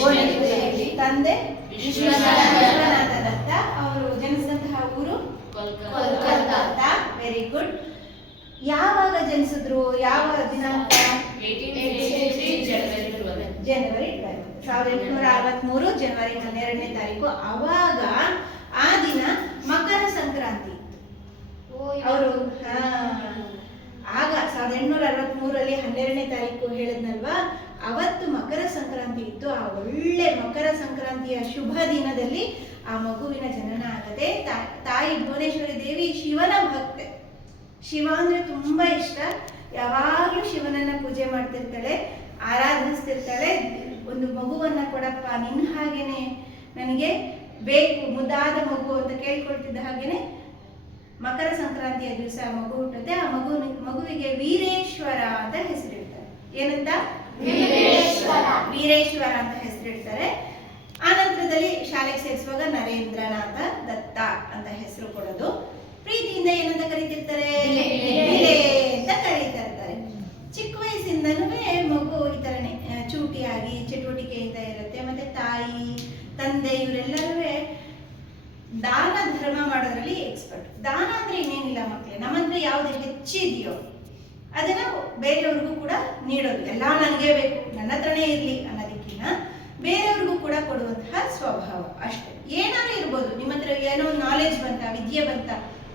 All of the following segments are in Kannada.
ಭುವನೇಶ್ವರಿ. ತಂದೆ ವಿಶ್ವನಾಥ ದತ್ತ. ಅವರು ಜನಿಸಿದಂತಹ ಊರು ಕೋಲ್ಕತ್ತಾ. Very good. ಯಾವಾಗ ಜನಿಸಿದ್ರು? ಯಾವ ದಿನಾಂಕ? ಜನವರಿ 1863 ಜನವರಿ 12ನೇ ತಾರೀಕು. ಅವಾಗ ಆ ದಿನ ಮಕರ ಸಂಕ್ರಾಂತಿ. ಅವರು ಆಗ 1863ರಲ್ಲಿ 12ನೇ ತಾರೀಕು ಹೇಳಿದ್ನಲ್ವಾ, ಅವತ್ತು ಮಕರ ಸಂಕ್ರಾಂತಿ ಇತ್ತು. ಆ ಒಳ್ಳೆ ಮಕರ ಸಂಕ್ರಾಂತಿಯ ಶುಭ ದಿನದಲ್ಲಿ ಆ ಮಗುವಿನ ಜನನ ಆಗದೆ. ತಾಯಿ ಭುವನೇಶ್ವರಿ ದೇವಿ ಶಿವನ ಭಕ್ತೆ. ಶಿವ ಅಂದ್ರೆ ತುಂಬಾ ಇಷ್ಟ. ಯಾವಾಗ್ಲೂ ಶಿವನನ್ನ ಪೂಜೆ ಮಾಡ್ತಿರ್ತಾಳೆ, ಆರಾಧಿಸ್ತಿರ್ತಾಳೆ. ಒಂದು ಮಗುವನ್ನ ಕೊಡಪ್ಪ, ನಿನ್ನ ಹಾಗೇನೆ ನನಗೆ ಬೇಕು, ಮುದ್ದಾದ ಮಗು ಅಂತ ಕೇಳ್ಕೊಳ್ತಿದ್ದ ಹಾಗೇನೆ ಮಕರ ಸಂಕ್ರಾಂತಿಯ ದಿವಸ ಮಗು ಹುಟ್ಟುತ್ತೆ. ಆ ಮಗುವಿಗೆ ವೀರೇಶ್ವರ ಅಂತ ಹೆಸರಿಡ್ತಾರೆ. ಏನಂತ? ವೀರೇಶ್ವರ ಅಂತ ಹೆಸರಿಡ್ತಾರೆ. ಆ ನಂತರದಲ್ಲಿ ಶಾಲೆಗೆ ಸೇರಿಸುವಾಗ ನರೇಂದ್ರನಾಥ ದತ್ತ ಅಂತ ಹೆಸರು ಕೊಡೋದು. ಪ್ರೀತಿಯಿಂದ ಏನಂತ ಕರೀತಿರ್ತಾರೆ? ಬಿಲೆ ಅಂತ ಕರೀತಾ ಇರ್ತಾರೆ. ಚಿಕ್ಕ ವಯಸ್ಸಿಂದನೂ ಮಗು ಈ ತರನೇ ಚೂಟಿಯಾಗಿ ಚಟುವಟಿಕೆಯಿಂದ ಇರುತ್ತೆ. ಮತ್ತೆ ತಾಯಿ ತಂದೆ ಇವರೆಲ್ಲರೂ ದಾನ ಧರ್ಮ ಮಾಡೋದ್ರಲ್ಲಿ ಎಕ್ಸ್ಪರ್ಟ್. ದಾನ ಅಂದ್ರೆ ಇನ್ನೇನಿಲ್ಲ ಮಕ್ಕಳೇ, ನಮ್ಮ ಹತ್ರ ಯಾವ್ದು ಹೆಚ್ಚಿದೆಯೋ ಅದನ್ನ ಬೇರೆಯವ್ರಿಗೂ ಕೂಡ ನೀಡೋದು. ಎಲ್ಲ ನನಗೆ ಬೇಕು, ನನ್ನ ಹತ್ರನೇ ಇರ್ಲಿ ಅನ್ನೋದಕ್ಕಿಂತ ಬೇರೆಯವ್ರಿಗೂ ಕೂಡ ಕೊಡುವಂತಹ ಸ್ವಭಾವ ಅಷ್ಟೇ. ಏನಾದ್ರು ಇರ್ಬೋದು, ನಿಮ್ಮ ಹತ್ರ ಏನೋ ನಾಲೆಜ್ ಬಂತ, ವಿದ್ಯೆ ಬಂತ,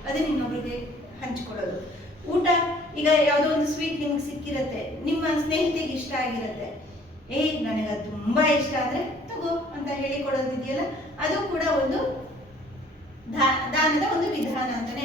ಅದನ್ನ ಇನ್ನೊಬ್ರಿಗೆ ಹಂಚ್ಕೊಳ್ಳೋದು. ಊಟ, ಈಗ ಯಾವುದೋ ಒಂದು ಸ್ವೀಟ್ ನಿಮ್ಗೆ ಸಿಕ್ಕಿರತ್ತೆ, ನಿಮ್ಮ ಸ್ನೇಹಿತೆಗೆ ಇಷ್ಟ ಆಗಿರುತ್ತೆ, ನನಗೆ ತುಂಬಾ ಇಷ್ಟ ಅಂದ್ರೆ ತಗೋ ಅಂತ ಹೇಳಿ ಕೊಡೋದಿದೆಯಲ್ಲ, ಅದು ಕೂಡ ಒಂದು ದಾನದ ಒಂದು ವಿಧಾನ ಅಂತಾನೆ